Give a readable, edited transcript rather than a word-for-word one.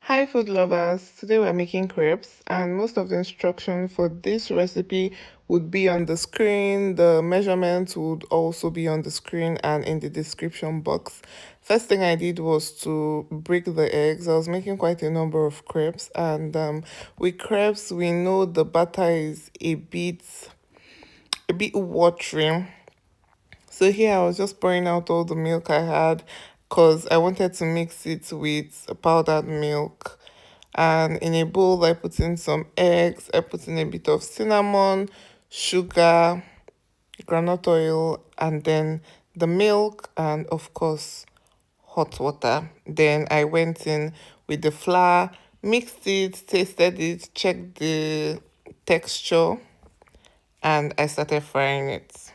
Hi food lovers, today we're making crepes and most of the instruction for this recipe would be on the screen. The measurements would also be on the screen and in the description box. First thing I did was to break the eggs. I was making quite a number of crepes and with crepes we know the batter is a bit watery. So here I was just pouring out all the milk I had because I wanted to mix it with powdered milk. And in a bowl, I put in some eggs, I put in a bit of cinnamon, sugar, groundnut oil, and then the milk, and of course, hot water. Then I went in with the flour, mixed it, tasted it, checked the texture, and I started frying it.